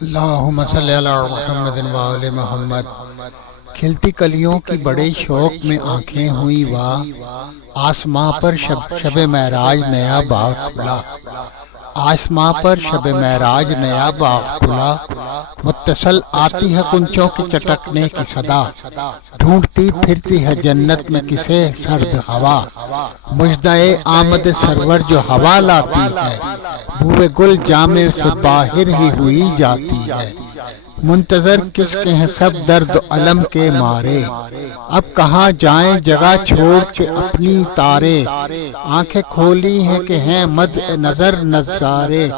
اللہم صلی علی محمد و آل محمد۔ کھلتی کلیوں کی بڑے شوق میں آنکھیں ہوئی واہ، آسماں پر شب معراج نیا باغ کھلا، آسماں پر شب معراج نیا باغ کھلا، متصل آتی ہے کنچوں کی چٹکنے کی صدا، ڈھونڈتی پھرتی ہے جنت میں کسے سرد ہوا، مژدۂ آمد سرور جو ہوا لاتی ہے، بوئے گل جامع سے باہر ہی ہوئی جاتی ہے، منتظر کس کے ہیں سب درد و الم کے مارے، اب کہاں جائیں جگہ چھوڑ کے اپنی تارے، آنکھیں کھولی ہیں کہ ہیں مد نظر نظارے،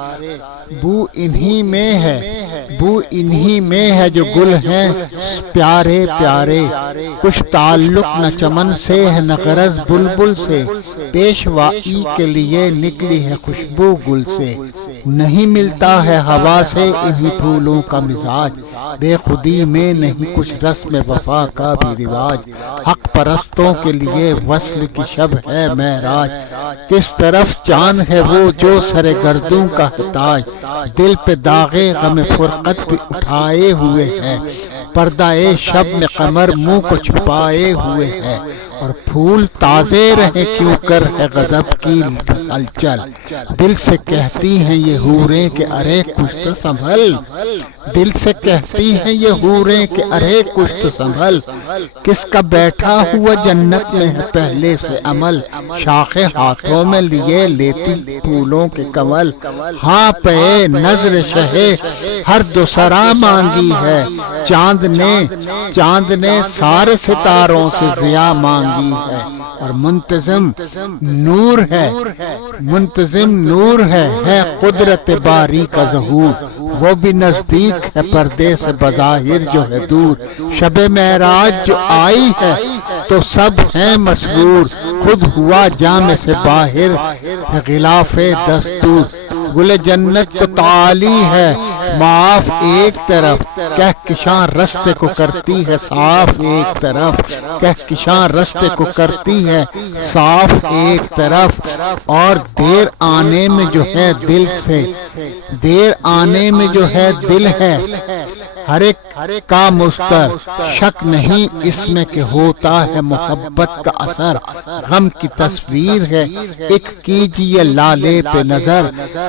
بو انہی میں ہے جو گل ہیں پیارے پیارے، کچھ تعلق نہ چمن سے ہے نہ غرض بلبل سے، پیشوائی کے لیے نکلی ہے خوشبو گل سے، نہیں ملتا ہے ہوا سے انہی پھولوں کا مزاج، بے خودی میں نہیں کچھ رسم وفا کا بھی رواج، حق پرستوں کے لیے وصل کی شب ہے معراج، کس طرف چاند ہے وہ جو سر گردوں کا تاج، دل پہ داغے غم فرقت بھی اٹھائے ہوئے ہے، پردہ شب میں قمر منہ کو چھپائے ہوئے ہے، اور پھول تازے رہے کیوں کر ہے غضب کی ہلچل، دل سے کہتی ہیں یہ حوریں کہ ارے کچھ تو سنبھل، دل سے کہتی ہیں یہ حوریں کہ ارے کچھ تو سنبھل، کس کا بیٹھا ہوا جنت میں ہے پہلے سے عمل، شاخیں ہاتھوں میں لیے لیتی پھولوں کے کنول، ہاں پہ نظر شہے ہر دوسرا مانگی ہے، چاند نے سارے ستاروں سے ضیا مانگی ہے، اور منتظم نور ہے قدرت باری کا ظہور، وہ بھی نزدیک ہے پردے سے بظاہر جو ہے دور، شب معراج جو آئی ہے تو سب ہیں مسرور، خود ہوا جامع سے باہر ہے غلاف دستور، گل جنت تو تعالی ہے معاف ایک طرف، کہکشاں رستے کو کرتی ہے صاف ایک طرف، کہکشاں رستے کو کرتی ہے صاف ایک طرف، اور دیر آنے میں جو ہے دل ہے ہر ایک کا مستر، شک نہیں اس میں کہ ہوتا ہے محبت کا اثر، غم کی تصویر ہے ایک کیجیے لالے پہ نظر،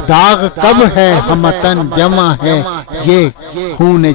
داغ کب ہے ہمتن جمع ہے یہ خون